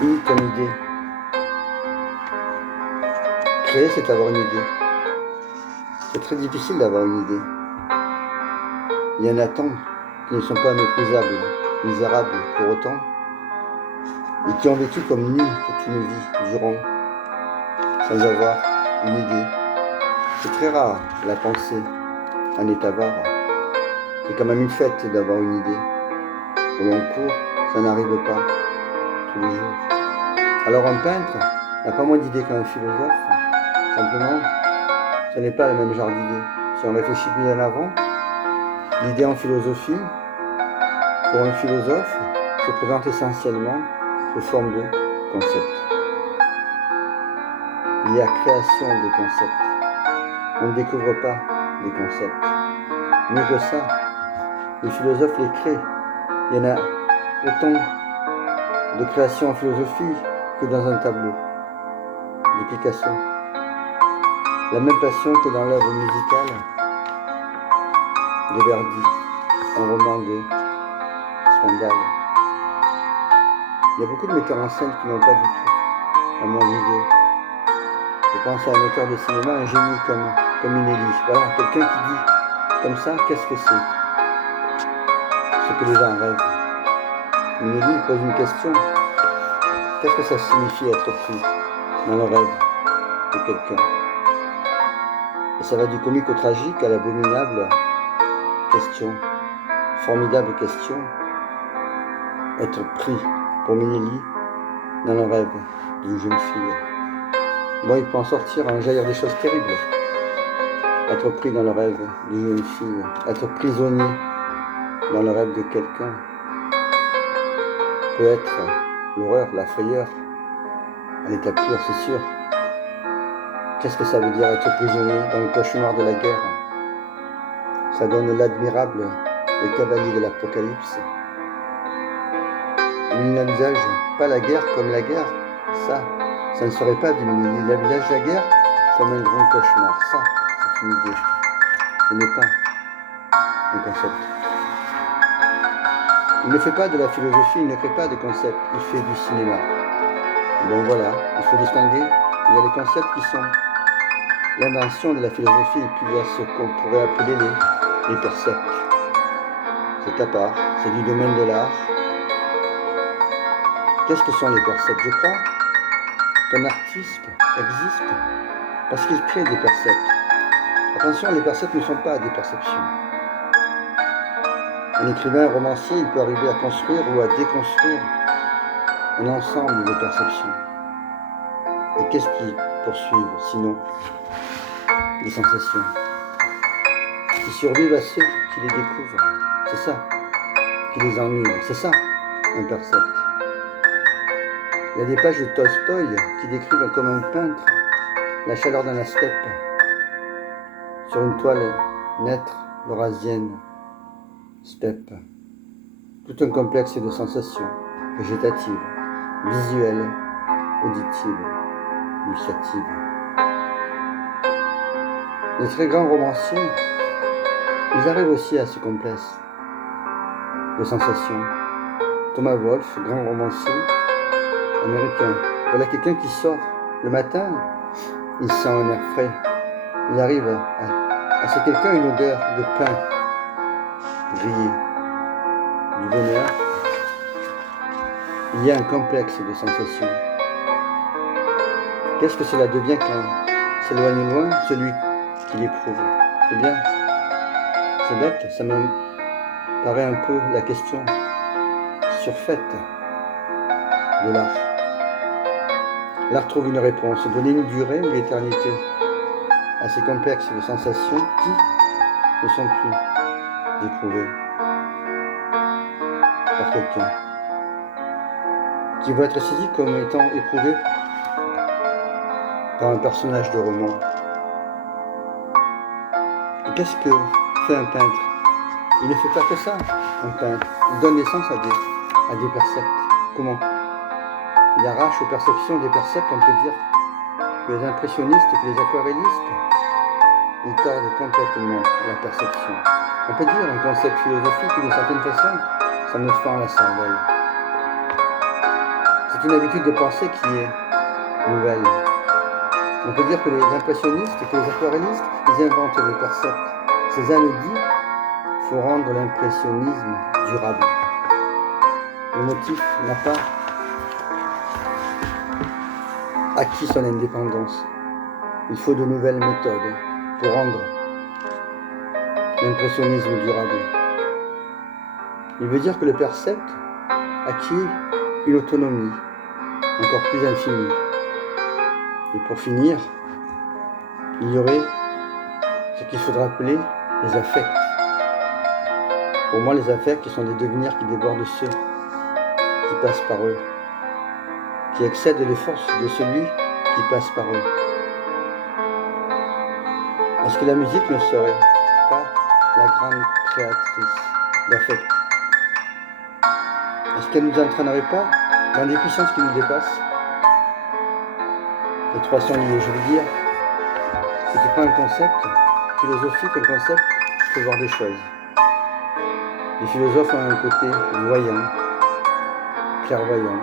Unis ton idée. Créer, c'est avoir une idée. C'est très difficile d'avoir une idée. Il y en a tant qui ne sont pas méprisables, misérables pour autant, et qui ont vécu comme nus toute une vie durant, sans avoir une idée. C'est très rare, la pensée, un état avare. C'est quand même une fête d'avoir une idée. Au long cours, ça n'arrive pas tous les jours. Alors un peintre n'a pas moins d'idées qu'un philosophe. Simplement, ce n'est pas le même genre d'idée. Si on réfléchit plus en avant, l'idée en philosophie, pour un philosophe, se présente essentiellement sous forme de concepts. Il y a création de concepts. On ne découvre pas des concepts. Mieux que ça, les philosophes les créent. Il y en a autant de création en philosophie que dans un tableau de Picasso. La même passion que dans l'œuvre musicale de Verdi, un roman de Stendhal. Il y a beaucoup de metteurs en scène qui n'ont pas du tout la moindre idée. Je pense à un auteur de cinéma, un génie comme Minelli. Voilà, quelqu'un qui dit comme ça, qu'est-ce que c'est? Ce que les gens rêvent. Minelli pose une question. Qu'est-ce que ça signifie être pris dans le rêve de quelqu'un? Et ça va du comique au tragique à l'abominable question. Formidable question. Être pris pour Minelli dans le rêve d'une jeune fille. Bon, il peut en sortir, en jaillir des choses terribles. Être pris dans le rêve d'une jeune fille. Être prisonnier dans le rêve de quelqu'un peut être l'horreur, la frayeur, à l'état pur, c'est sûr. Qu'est-ce que ça veut dire être prisonnier dans le cauchemar de la guerre? Ça donne l'admirable les cavaliers de l'Apocalypse. Il n'envisage pas la guerre comme la guerre. Ça ne serait pas du Minelli. Il envisage la guerre comme un grand cauchemar. Ça, c'est une idée. Ce n'est pas un concept. Il ne fait pas de la philosophie, il ne crée pas de concept, il fait du cinéma. Bon voilà, il faut distinguer. Il y a les concepts qui sont l'invention de la philosophie et puis il y a ce qu'on pourrait appeler les percepts. C'est à part, c'est du domaine de l'art. Qu'est-ce que sont les percepts? Je crois qu'un artiste existe parce qu'il crée des percepts. Attention, les percepts ne sont pas des perceptions. Un écrivain, un romancier, il peut arriver à construire ou à déconstruire un ensemble de perceptions. Et qu'est-ce qui poursuivent, sinon les sensations qui survivent à ceux qui les découvrent? C'est ça, qui les enivrent, c'est ça, un percept. Il y a des pages de Tolstoï qui décrivent comme un peintre la chaleur dans la steppe, sur une toile naître eurasienne, steppe. Tout un complexe de sensations végétatives, visuelles, auditives, gustatives. Les très grands romanciers, ils arrivent aussi à ce complexe de sensations. Thomas Wolfe, grand romancier américain. Voilà quelqu'un qui sort le matin, il sent un air frais. Il arrive à ce quelqu'un une odeur de pain grillé, du bonheur. Il y a un complexe de sensations. Qu'est-ce que cela devient quand s'éloigne loin celui qui l'éprouve? Eh bien, c'est bête, ça me paraît un peu la question surfaite de l'art. L'art trouve une réponse, donner une durée ou l'éternité à ces complexes de sensations qui ne sont plus éprouvées par quelqu'un, qui va être saisi comme étant éprouvé par un personnage de roman. Et qu'est-ce que fait un peintre? Il ne fait pas que ça, un peintre. Il donne naissance à des percepts. Comment? Il arrache aux perceptions des percepts, on peut dire que les impressionnistes, que les aquarellistes, ils tordent complètement la perception. On peut dire un concept philosophique d'une certaine façon, ça me fend la cervelle. C'est une habitude de pensée qui est nouvelle. On peut dire que les impressionnistes et que les aquarellistes, ils inventent les percepts. Cézanne dit qu'il faut rendre l'impressionnisme durable. Le motif n'a pas acquis son indépendance. Il faut de nouvelles méthodes pour rendre l'impressionnisme durable. Il veut dire que le percept acquiert une autonomie encore plus infinie. Et pour finir, il y aurait ce qu'il faudra appeler les affects. Pour moi, les affects, ce sont des devenirs qui débordent ceux qui passent par eux, qui excèdent les forces de celui qui passe par eux. Est-ce que la musique ne serait pas la grande créatrice d'affects? Est-ce qu'elle ne nous entraînerait pas dans des puissances qui nous dépassent? Les trois sont liés, je veux dire. Si tu prends un concept philosophique, un concept peut voir des choses. Les philosophes ont un côté voyant, clairvoyant.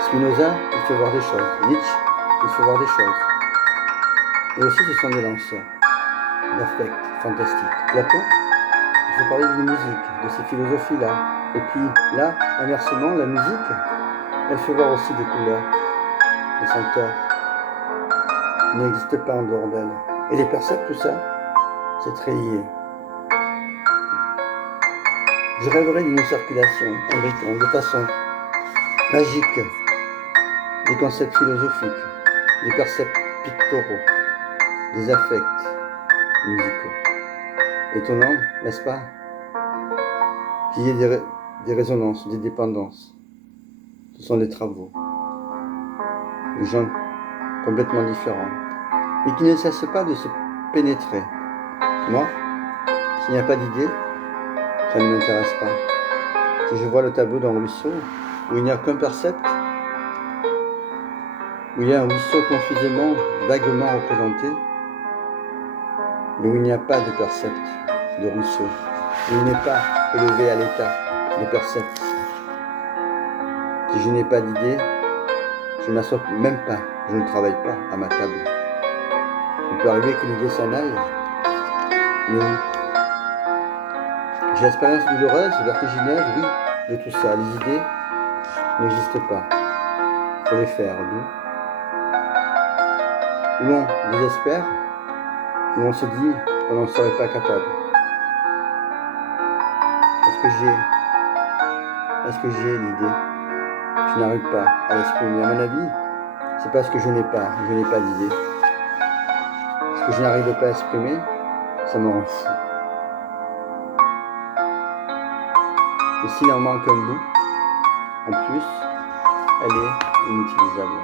Spinoza, il fait voir des choses. Nietzsche, il fait voir des choses. Et aussi, ce sont des lanceurs d'affects fantastiques. Platon, je vais parler d'une musique, de ces philosophies-là. Et puis là, inversement, la musique, elle fait voir aussi des couleurs, des senteurs qui n'existent pas en dehors d'elle. Et les percepts, tout ça, c'est très lié. Je rêverais d'une circulation, de façon magique, des concepts philosophiques, des percepts pictoraux, des affects musicaux. Étonnant, n'est-ce pas, qu'il y ait des résonances, des dépendances. Ce sont des travaux, des gens complètement différents, mais qui ne cessent pas de se pénétrer. Moi, s'il n'y a pas d'idée, ça ne m'intéresse pas. Si je vois le tableau d'un ruisseau où il n'y a qu'un percept, où il y a un ruisseau confusément, vaguement représenté, mais où il n'y a pas de percept de ruisseau, où il n'est pas élevé à l'état de percept. Si je n'ai pas d'idée, je n'assois même pas, je ne travaille pas à ma table. Il peut arriver que l'idée s'en aille, mais oui. J'ai l'expérience douloureuse, vertigineuse, oui, de tout ça. Les idées n'existent pas. Il faut les faire, d'où l'on désespère, où on se dit qu'on n'en serait pas capable. Est-ce que j'ai l'idée? Je n'arrive pas à l'exprimer. À mon avis, c'est parce que je n'ai pas d'idée. Ce que je n'arrive pas à exprimer, ça me rend fou. Et s'il en manque un bout, en plus, elle est inutilisable.